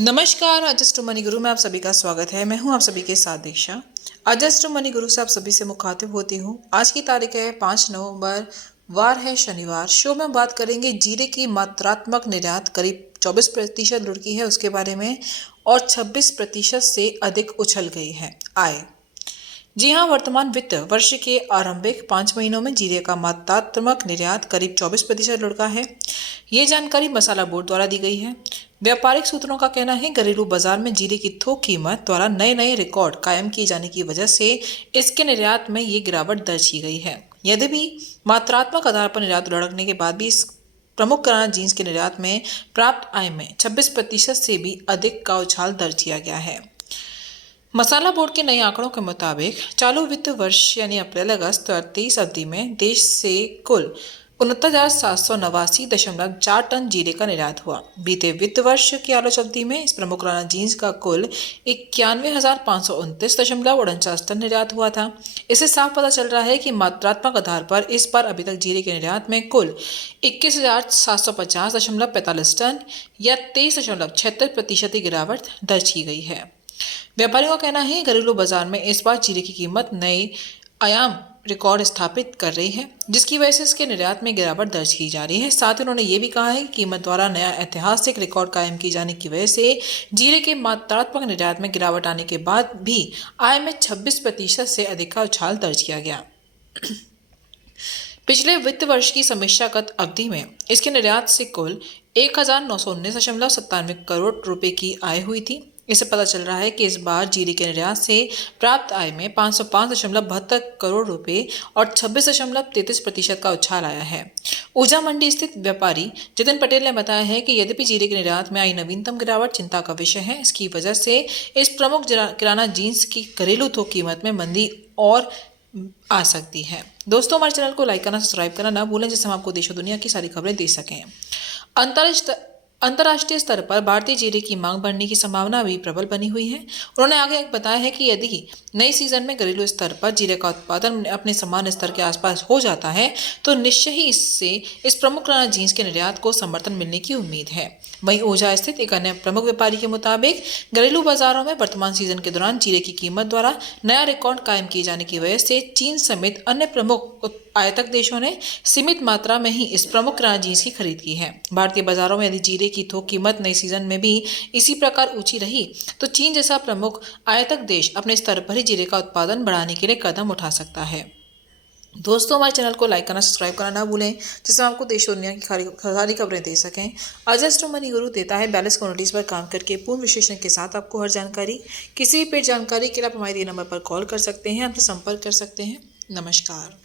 नमस्कार, adjust money गुरु में आप सभी का स्वागत है। मैं हूं आप सभी के साथ दीक्षा। अजस्ट मनी गुरु से आप सभी से मुखातिब होती हूं। आज की तारीख है 5 नवंबर, वार है शनिवार। शो में बात करेंगे जीरे की मात्रात्मक निर्यात करीब 24% लुढ़की है उसके बारे में, और 26% से अधिक उछल गई है आय। जी हाँ, वर्तमान वित्त वर्ष के आरंभिक 5 महीनों में जीरे का मात्रात्मक निर्यात करीब 24% लुढ़का है। ये जानकारी मसाला बोर्ड द्वारा दी गई है। व्यापारिक सूत्रों का कहना है घरेलू बाजार में जीरे की थोक कीमत द्वारा नए नए रिकॉर्ड कायम किए जाने की वजह से इसके निर्यात में ये गिरावट दर्ज की गई है। यद्यपि मात्रात्मक आधार पर निर्यात लुढ़कने के बाद भी इस प्रमुख किराना जींस के निर्यात में प्राप्त आय में 26% से भी अधिक का उछाल दर्ज किया गया है। मसाला बोर्ड के नए आंकड़ों के मुताबिक चालू वित्त वर्ष यानी अप्रैल अगस्त 23 अवधि में देश से कुल 69,789.4 टन जीरे का निर्यात हुआ। बीते वित्त वर्ष की आलोच अवधि में इस प्रमुख किराना जींस का कुल 91,529.49 टन निर्यात हुआ था। इससे साफ पता चल रहा है कि मात्रात्मक आधार पर इस बार अभी तक जीरे के निर्यात में कुल 21,750.45 टन या 23.76% की गिरावट दर्ज की गई है। व्यापारियों का कहना है घरेलू बाजार में इस बार जीरे की कीमत नए आयाम रिकॉर्ड स्थापित कर रही है, जिसकी वजह से इसके निर्यात में गिरावट दर्ज की जा रही है। साथ ही उन्होंने ये भी कहा है कि कीमत द्वारा नया ऐतिहासिक रिकॉर्ड कायम की जाने की वजह से जीरे के मात्रात्मक निर्यात में गिरावट आने के बाद भी आय में 26% से अधिक का उछाल दर्ज किया गया। पिछले वित्त वर्ष की समीक्षागत अवधि में इसके निर्यात से कुल 1,919.97 करोड़ रुपए की आय हुई थी। इससे पता चल रहा है कि इस बार जीरे के निर्यात से प्राप्त आय में 505.72 करोड़ रुपए और 26.33% का उछाल आया है। ऊर्जा मंडी स्थित व्यापारी जितिन पटेल ने बताया है कि यद्यपि जीरे के निर्यात में आई नवीनतम गिरावट चिंता का विषय है, इसकी वजह से इस प्रमुख किराना जींस की घरेलू थोक कीमत में मंदी और आ सकती है। दोस्तों, हमारे चैनल को लाइक करना, सब्सक्राइब करना ना भूलें, जिससे हम आपको देश और दुनिया की सारी खबरें दे सकें। अंतर्राष्ट्रीय स्तर पर भारतीय जीरे की मांग बढ़ने की संभावना भी प्रबल बनी हुई है। उन्होंने आगे बताया है कि यदि नए सीजन में घरेलू स्तर पर जीरे का उत्पादन अपने समान स्तर के आसपास हो जाता है तो निश्चय ही इससे इस प्रमुख किराना जींस के निर्यात को समर्थन मिलने की उम्मीद है। वहीं ऊर्जा स्थित एक अन्य प्रमुख व्यापारी के मुताबिक घरेलू बाजारों में वर्तमान सीजन के दौरान जीरे की कीमत द्वारा नया रिकॉर्ड कायम किए जाने की वजह से चीन समेत अन्य प्रमुख आयातक देशों ने सीमित मात्रा में ही इस प्रमुख किराना जींस की खरीद की है। भारतीय बाजारों में यदि जीरे की थोक कीमत नए सीजन में भी इसी प्रकार ऊंची रही तो चीन जैसा प्रमुख आयातक देश अपने स्तर पर ही जीरे का उत्पादन बढ़ाने के लिए कदम उठा सकता है। दोस्तों, हमारे चैनल को लाइक करना, सब्सक्राइब करना ना भूलें, जिससे हम आपको देश और दुनिया की सारी खबरें दे सकें। अजस्ट मनी गुरु देता है बैलेंस कम्युनिटीज पर काम करके पूर्ण विश्लेषण के साथ आपको हर जानकारी। किसी भी पेड जानकारी के लिए आप हमारे नंबर पर कॉल कर सकते हैं, हमसे संपर्क कर सकते हैं। नमस्कार।